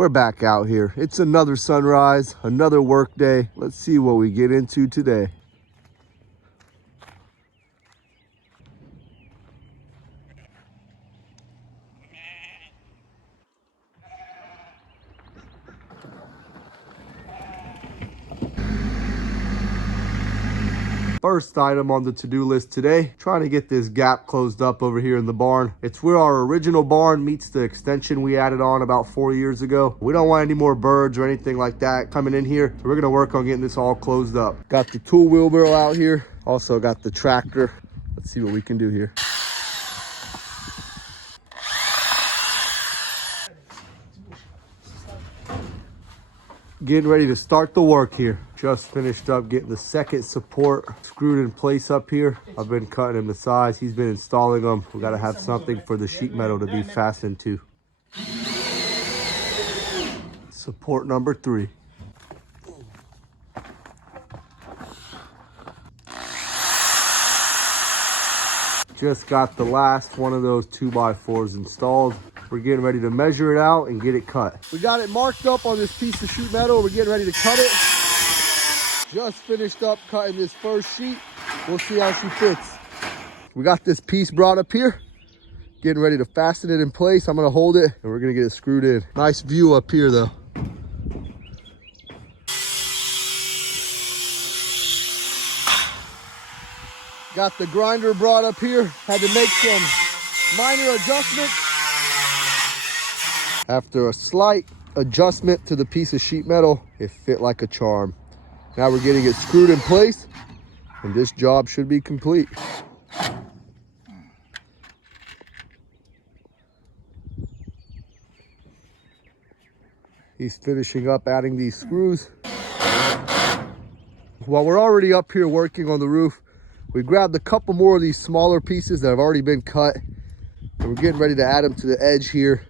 We're back out here. It's another sunrise, another work day. Let's see what we get into today. First item on the to-do list today, trying to get this gap closed up over here in the barn. It's where our original barn meets the extension we added on about 4 years ago. We don't want any more birds or anything like that coming in here. So we're gonna work on getting this all closed up. Got the tool wheelbarrow out here. Also got the tractor. Let's see what we can do here. Getting ready to start the work here. Just finished up getting the second support screwed in place up here. I've been cutting him to size. He's been installing them. We got to have something for the sheet metal to be fastened to. Support number 3. Just got the last one of those 2x4s installed. We're getting ready to measure it out and get it cut. We got it marked up on this piece of sheet metal. We're getting ready to cut it. Just finished up cutting this first sheet. We'll see how she fits. We got this piece brought up here. Getting ready to fasten it in place. I'm gonna hold it and we're gonna get it screwed in. Nice view up here though. Got the grinder brought up here. Had to make some minor adjustments. After a slight adjustment to the piece of sheet metal, it fit like a charm. Now we're getting it screwed in place and this job should be complete. He's finishing up adding these screws. While we're already up here working on the roof, we grabbed a couple more of these smaller pieces that have already been cut. And we're getting ready to add them to the edge here.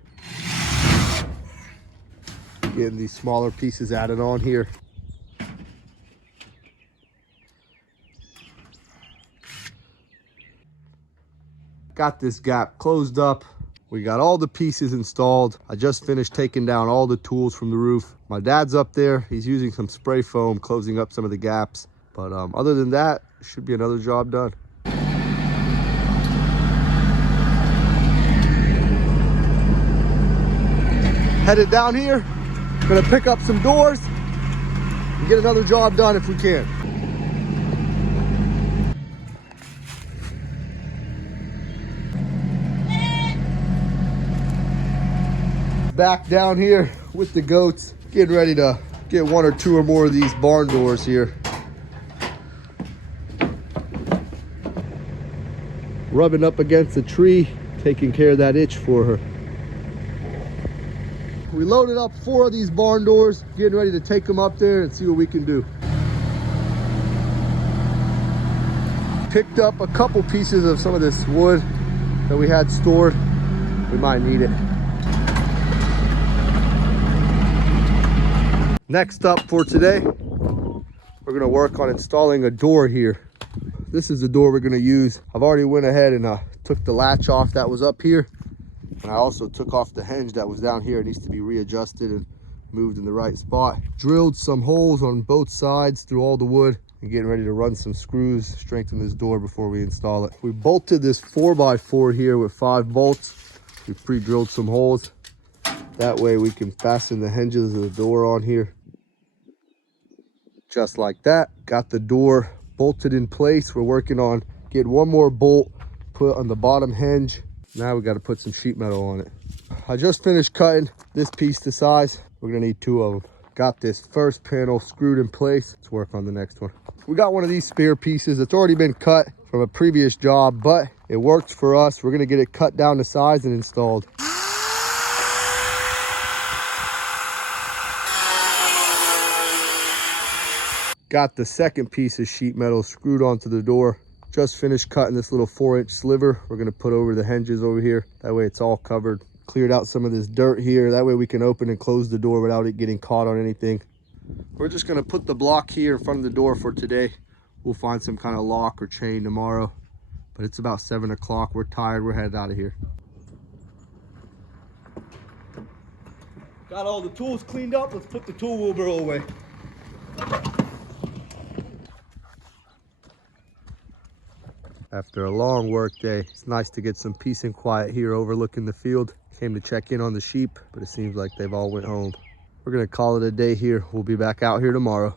Getting these smaller pieces added on here. Got this gap closed up. We got all the pieces installed. I just finished taking down all the tools from the roof. My dad's up there. He's using some spray foam, closing up some of the gaps. But other than that, should be another job done. Headed down here. Gonna pick up some doors and get another job done if we can. Back down here with the goats, getting ready to get 1 or 2 or more of these barn doors here. Rubbing up against a tree, taking care of that itch for her. We loaded up 4 of these barn doors, getting ready to take them up there and see what we can do. Picked up a couple pieces of some of this wood that we had stored. We might need it. Next up for today, we're gonna work on installing a door here. This is the door we're gonna use. I've already went ahead and took the latch off that was up here. And I also took off the hinge that was down here. It needs to be readjusted and moved in the right spot. Drilled some holes on both sides through all the wood and getting ready to run some screws, strengthen this door before we install it. We bolted this 4x4 here with 5 bolts. We pre-drilled some holes. That way we can fasten the hinges of the door on here. Just like that, got the door bolted in place. We're working on getting 1 more bolt put on the bottom hinge. Now we got to put some sheet metal on it. I just finished cutting this piece to size. We're gonna need 2 of them. Got this first panel screwed in place. Let's work on the next one. We got one of these spare pieces. It's already been cut from a previous job, but it works for us. We're gonna get it cut down to size and installed. Got the second piece of sheet metal screwed onto the door. Just finished cutting this little 4-inch sliver. We're gonna put over the hinges over here. That way it's all covered. Cleared out some of this dirt here. That way we can open and close the door without it getting caught on anything. We're just gonna put the block here in front of the door for today. We'll find some kind of lock or chain tomorrow. But it's about 7 o'clock. We're tired, we're headed out of here. Got all the tools cleaned up. Let's put the tool wheelbarrow away. After a long work day, it's nice to get some peace and quiet here overlooking the field. Came to check in on the sheep, but it seems like they've all went home. We're gonna call it a day here. We'll be back out here tomorrow.